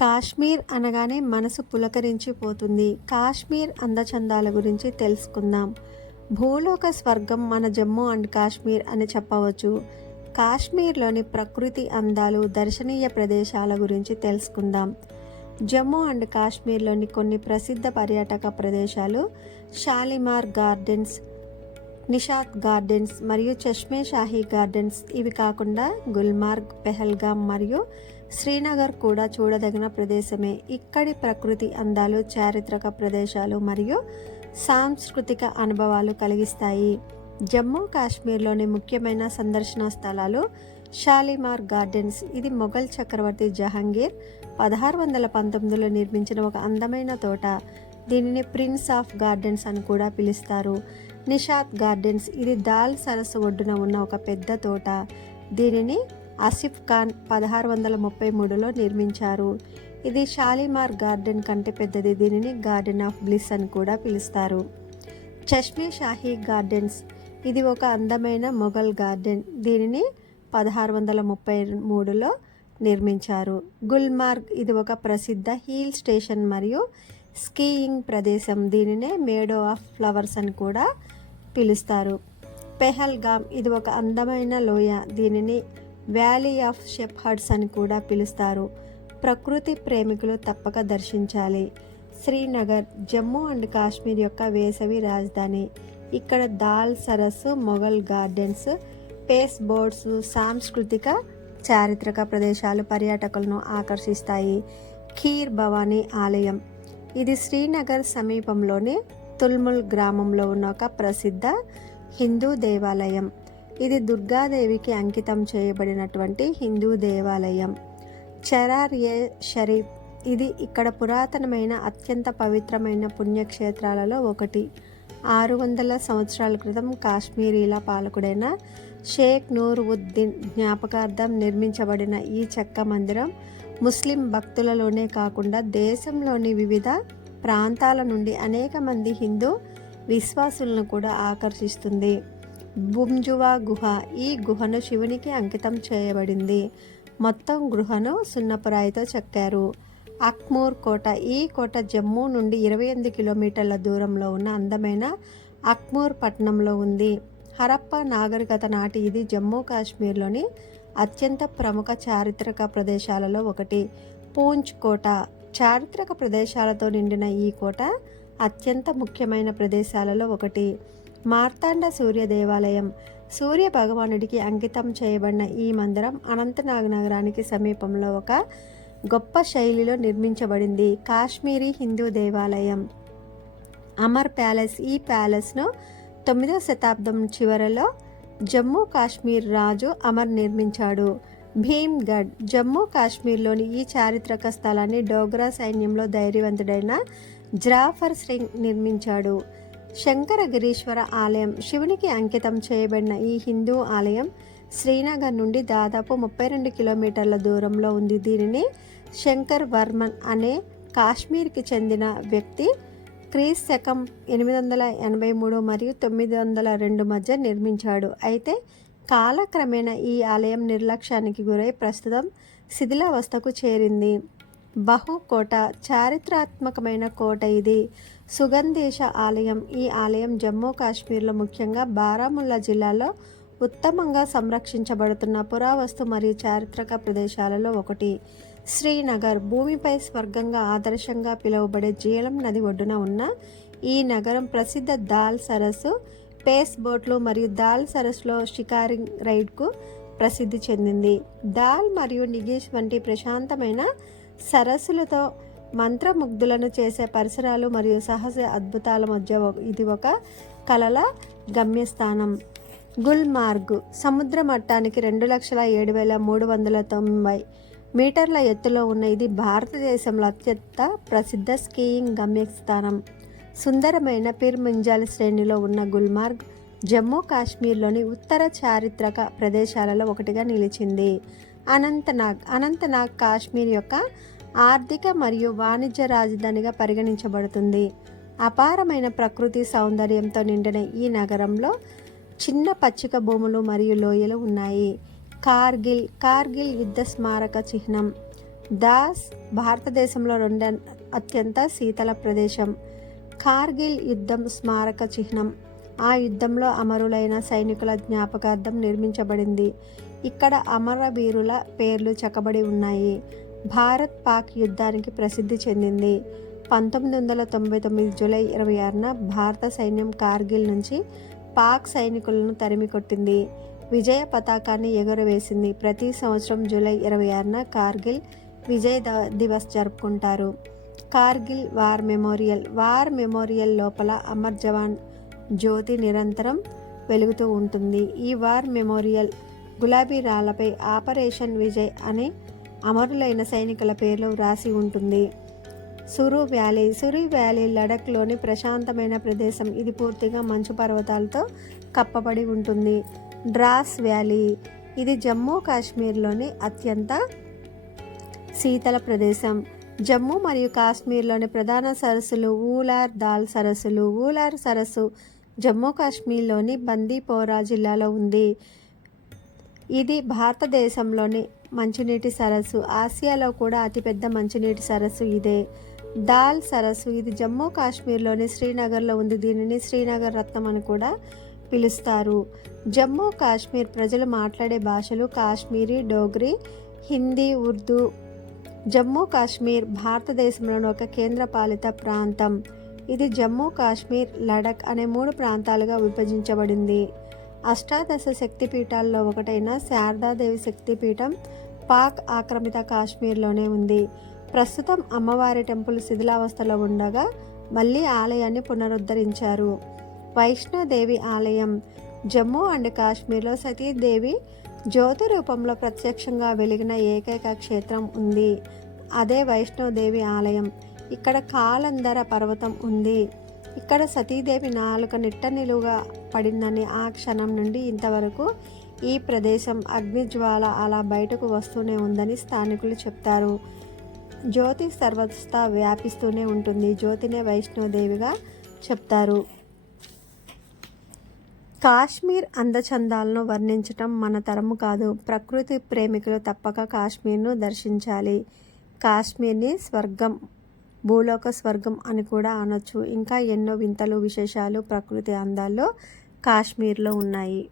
కాశ్మీర్ అనగానే మనసు పులకరించిపోతుంది. కాశ్మీర్ అందచందాల గురించి తెలుసుకుందాం. భూలోక స్వర్గం మన జమ్మూ అండ్ కాశ్మీర్ అని చెప్పవచ్చు. కాశ్మీర్లోని ప్రకృతి అందాలు, దర్శనీయ ప్రదేశాల గురించి తెలుసుకుందాం. జమ్మూ అండ్ కాశ్మీర్లోని కొన్ని ప్రసిద్ధ పర్యాటక ప్రదేశాలు షాలిమార్ గార్డెన్స్, నిషాత్ గార్డెన్స్ మరియు చష్మే షాహీ గార్డెన్స్. ఇవి కాకుండా గుల్మార్గ్, పెహల్గాం మరియు శ్రీనగర్ కూడా చూడదగిన ప్రదేశమే. ఇక్కడి ప్రకృతి అందాలు, చారిత్రక ప్రదేశాలు మరియు సాంస్కృతిక అనుభవాలు కలిగిస్తాయి. జమ్మూ కాశ్మీర్లోని ముఖ్యమైన సందర్శన స్థలాలు షాలిమార్ గార్డెన్స్. ఇది మొఘల్ చక్రవర్తి జహాంగీర్ 1619లో నిర్మించిన ఒక అందమైన తోట. దీనిని ప్రిన్స్ ఆఫ్ గార్డెన్స్ అని కూడా పిలుస్తారు. నిషాత్ గార్డెన్స్. ఇది దాల్ సరస్సు ఒడ్డున ఉన్న ఒక పెద్ద తోట. దీనిని ఆసిఫ్ ఖాన్ 1633లో నిర్మించారు. ఇది షాలిమార్ గార్డెన్ కంటే పెద్దది. దీనిని గార్డెన్ ఆఫ్ బ్లిస్ అని కూడా పిలుస్తారు. చష్మే షాహీ గార్డెన్స్. ఇది ఒక అందమైన మొఘల్ గార్డెన్. దీనిని 1633లో నిర్మించారు. గుల్మార్గ్. ఇది ఒక ప్రసిద్ధ హిల్ స్టేషన్ మరియు స్కీయింగ్ ప్రదేశం. దీనినే మేడో ఆఫ్ ఫ్లవర్స్ అని కూడా పిలుస్తారు. పెహల్గాం. ఇది ఒక అందమైన లోయ. దీనిని వ్యాలీ ఆఫ్ షెఫర్డ్స్ అని కూడా పిలుస్తారు. ప్రకృతి ప్రేమికులు తప్పక దర్శించాలి. శ్రీనగర్. జమ్మూ అండ్ కాశ్మీర్ యొక్క వేసవి రాజధాని. ఇక్కడ దాల్ సరస్సు, మొఘల్ గార్డెన్స్, పేస్ బోట్స్, సాంస్కృతిక చారిత్రక ప్రదేశాలు పర్యాటకులను ఆకర్షిస్తాయి. ఖీర్ భవానీ ఆలయం. ఇది శ్రీనగర్ సమీపంలోని తుల్ముల్ గ్రామంలో ఉన్న ఒక ప్రసిద్ధ హిందూ దేవాలయం. ఇది దుర్గాదేవికి అంకితం చేయబడినటువంటి హిందూ దేవాలయం. చరార్ ఏ షరీఫ్. ఇది ఇక్కడ పురాతనమైన అత్యంత పవిత్రమైన పుణ్యక్షేత్రాలలో ఒకటి. 600 సంవత్సరాల క్రితం కాశ్మీరీల పాలకుడైన షేక్ నూర్ ఉద్దీన్ జ్ఞాపకార్థం నిర్మించబడిన ఈ చెక్క మందిరం ముస్లిం భక్తులలోనే కాకుండా దేశంలోని వివిధ ప్రాంతాల నుండి అనేక మంది హిందూ విశ్వాసులను కూడా ఆకర్షిస్తుంది. బుంజువా గుహ. ఈ గుహను శివునికి అంకితం చేయబడింది. మొత్తం గుహను సున్నపురాయితో చెక్కారు. అక్మూర్ కోట. ఈ కోట జమ్మూ నుండి 28 కిలోమీటర్ల దూరంలో ఉన్న అందమైన అక్మూర్ పట్టణంలో ఉంది. హరప్ప నాగరికత నాటి ఇది జమ్మూ కాశ్మీర్లోని అత్యంత ప్రముఖ చారిత్రక ప్రదేశాలలో ఒకటి. పూంచ్ కోట. చారిత్రక ప్రదేశాలతో నిండిన ఈ కోట అత్యంత ముఖ్యమైన ప్రదేశాలలో ఒకటి. మార్తాండ సూర్య దేవాలయం. సూర్య భగవానుడికి అంకితం చేయబడిన ఈ మందిరం అనంతనాగ్ నగరానికి సమీపంలో ఒక గొప్ప శైలిలో నిర్మించబడింది. కాశ్మీరీ హిందూ దేవాలయం. అమర్ ప్యాలెస్. ఈ ప్యాలెస్ను 9వ శతాబ్దం చివరలో జమ్మూ కాశ్మీర్ రాజు అమర్ నిర్మించాడు. భీమ్గఢ్. జమ్మూ కాశ్మీర్లోని ఈ చారిత్రక స్థలాన్ని డోగ్రా సైన్యంలో ధైర్యవంతుడైన జాఫర్ సింగ్ నిర్మించాడు. శంకరగిరీశ్వర ఆలయం. శివునికి అంకితం చేయబడిన ఈ హిందూ ఆలయం శ్రీనగర్ నుండి దాదాపు 32 కిలోమీటర్ల దూరంలో ఉంది. దీనిని శంకర్ వర్మన్ అనే కాశ్మీర్కి చెందిన వ్యక్తి క్రీస్తకం 883 మరియు 902 మధ్య నిర్మించాడు. అయితే కాలక్రమేణా ఈ ఆలయం నిర్లక్ష్యానికి గురై ప్రస్తుతం శిథిలావస్థకు చేరింది. బహు కోట. చారిత్రాత్మకమైన కోట ఇది. సుగంధేశ ఆలయం. ఈ ఆలయం జమ్మూ కాశ్మీర్లో ముఖ్యంగా బారాముల్లా జిల్లాలో ఉత్తమంగా సంరక్షించబడుతున్న పురావస్తు మరియు చారిత్రక ప్రదేశాలలో ఒకటి. శ్రీనగర్. భూమిపై స్వర్గంగా ఆదర్శంగా పిలువబడే జీలం నది ఒడ్డున ఉన్న ఈ నగరం ప్రసిద్ధ దాల్ సరస్సు, పేస్ బోట్లు మరియు దాల్ సరస్సులో షికారింగ్ రైడ్కు ప్రసిద్ధి చెందింది. దాల్ మరియు నిగేష్ వంటి ప్రశాంతమైన సరస్సులతో మంత్రముగ్ధులను చేసే పరిసరాలు మరియు సహజ అద్భుతాల మధ్య ఇది ఒక కలల గమ్యస్థానం. గుల్మార్గ్. సముద్ర మట్టానికి 2,07,390 మీటర్ల ఎత్తులో ఉన్న ఇది భారతదేశంలో అత్యంత ప్రసిద్ధ స్కీయింగ్ గమ్యస్థానం. సుందరమైన పిర్ మింజాల్ శ్రేణిలో ఉన్న గుల్మార్గ్ జమ్మూ కాశ్మీర్లోని ఉత్తర చారిత్రక ప్రదేశాలలో ఒకటిగా నిలిచింది. అనంతనాగ్. అనంతనాగ్ కాశ్మీర్ యొక్క ఆర్థిక మరియు వాణిజ్య రాజధానిగా పరిగణించబడుతుంది. అపారమైన ప్రకృతి సౌందర్యంతో నిండిన ఈ నగరంలో చిన్న పచ్చిక భూములు మరియు లోయలు ఉన్నాయి. కార్గిల్ యుద్ధ స్మారక చిహ్నం. దాస్ భారతదేశంలో అత్యంత శీతల ప్రదేశం. కార్గిల్ యుద్ధం స్మారక చిహ్నం. ఆ యుద్ధంలో అమరులైన సైనికుల జ్ఞాపకార్థం నిర్మించబడింది. ఇక్కడ అమరవీరుల పేర్లు చెక్కబడి ఉన్నాయి. భారత్ పాక్ యుద్ధానికి ప్రసిద్ధి చెందింది. 1999 జూలై 26న భారత సైన్యం కార్గిల్ నుంచి పాక్ సైనికులను తరిమికొట్టింది. విజయ పతాకాన్ని ఎగురవేసింది. ప్రతి సంవత్సరం జూలై 26న కార్గిల్ విజయ్ దివస్ జరుపుకుంటారు. కార్గిల్ వార్ మెమోరియల్ లోపల అమర్ జవాన్ జ్యోతి నిరంతరం వెలుగుతూ ఉంటుంది. ఈ వార్ మెమోరియల్ గులాబీ రాళ్లపై ఆపరేషన్ విజయ్ అనే అమరులైన సైనికుల పేర్లు వ్రాసి ఉంటుంది. సురు వ్యాలీ లడఖ్లోని ప్రశాంతమైన ప్రదేశం. ఇది పూర్తిగా మంచు పర్వతాలతో కప్పబడి ఉంటుంది. డ్రాస్ వ్యాలీ ఇది జమ్మూ కాశ్మీర్లోని అత్యంత శీతల ప్రదేశం. జమ్మూ మరియు కాశ్మీర్లోని ప్రధాన సరస్సులు ఊలార్ దాల్ సరస్సులు. ఊలార్ సరస్సు జమ్మూ కాశ్మీర్లోని బందీపోరా జిల్లాలో ఉంది. ఇది భారతదేశంలోని మంచినీటి సరస్సు. ఆసియాలో కూడా అతిపెద్ద మంచినీటి సరస్సు ఇదే. దాల్ సరస్సు ఇది జమ్మూ కాశ్మీర్లోని శ్రీనగర్లో ఉంది. దీనిని శ్రీనగర్ రత్నం అని కూడా పిలుస్తారు. జమ్మూ కాశ్మీర్ ప్రజలు మాట్లాడే భాషలు కాశ్మీరీ, డోగ్రీ, హిందీ, ఉర్దూ. జమ్మూ కాశ్మీర్ భారతదేశంలోని ఒక కేంద్రపాలిత ప్రాంతం. ఇది జమ్మూ కాశ్మీర్, లడఖ్ అనే 3 ప్రాంతాలుగా విభజించబడింది. అష్టాదశ శక్తిపీఠాల్లో ఒకటైన శారదాదేవి శక్తిపీఠం పాక్ ఆక్రమిత కాశ్మీర్లోనే ఉంది. ప్రస్తుతం అమ్మవారి టెంపుల్ శిథిలావస్థలో ఉండగా మళ్ళీ ఆలయాన్ని పునరుద్ధరించారు. వైష్ణోదేవి ఆలయం జమ్మూ అండ్ కాశ్మీర్లో సతీదేవి జ్యోతి రూపంలో ప్రత్యక్షంగా వెలిగిన ఏకైక క్షేత్రం ఉంది. అదే వైష్ణోదేవి ఆలయం. ఇక్కడ కాలందర పర్వతం ఉంది. ఇక్కడ సతీదేవి నాలుక నిట్టనిలువుగా పడిందని ఆ క్షణం నుండి ఇంతవరకు ఈ ప్రదేశం అగ్నిజ్వాల అలా బయటకు వస్తూనే ఉందని స్థానికులు చెప్తారు. జ్యోతి సర్వస్థా వ్యాపిస్తూనే ఉంటుంది. జ్యోతినే వైష్ణోదేవిగా చెప్తారు. కాశ్మీర్ అందచందాలను వర్ణించటం మన తరము కాదు. ప్రకృతి ప్రేమికులు తప్పక కాశ్మీర్ను దర్శించాలి. కాశ్మీర్ని స్వర్గం, భూలోక స్వర్గం అని కూడా అనొచ్చు. ఇంకా ఎన్నో వింతలు, విశేషాలు, ప్రకృతి అందాల్లో కాశ్మీర్లో ఉన్నాయి.